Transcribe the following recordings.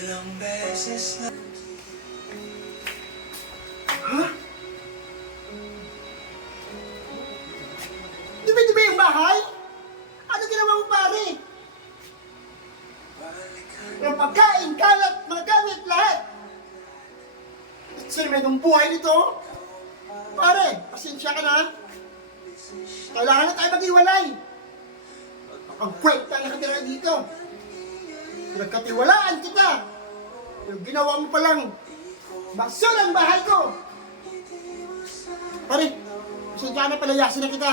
Ilang beses na. Ha? Dumi-dumi yung bahay? Ano ginawa mo, pare? Yung pagkain, kalat, mga gamit, lahat. Sinimay ng buhay nito. Pare, pasensya ka na. Kailangan na tayo mag-iwalay. Ang kwenta na nakatira dito. Nagkatiwalaan kita. Yung ginawa mo palang basura ang bahay ko. Pare, pasensya na, palayasin na kita.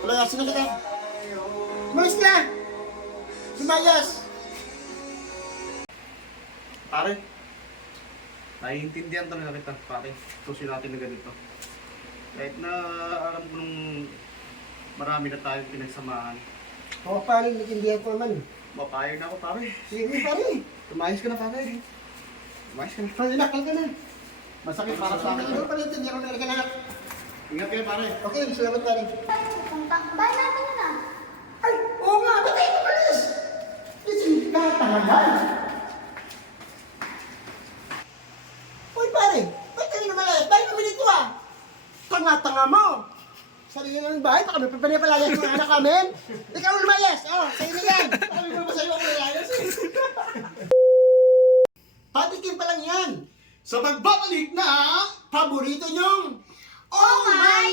Palayasin na kita. Umalis na! Lumayas! Pare, naiintindihan talaga kita, pare. Susin natin na ganito. Kahit na alam ko nung marami na tayong pinagsamahan. Oo, pare, nakindihan ko naman. Mapayag na ako, pare. Sige, pare. Tumayos ka na, pare. Tumayos ka na. Pare, nakal ka na. Masakit para sa akin. Ano pa rin, hindi ako nalagalak. Ingat kayo, pare. Okay, salamat, pare. Bahay natin yun ah. Ay, oo nga, ba't tayo umalis? Kasi katahanan. Uy, pare, ba't tayo lumalayas? Tayo namin ito ah. Tanga-tanga mo. Sarili ng bahay, baka may pinapalayas ng anak namin. Ikaw lumayas. Oh, sa'yo na yan. Sabi mo ba sa'yo ako lumayas eh? Patikim pa lang yan. Sa magbabalik na paborito nyong Oh my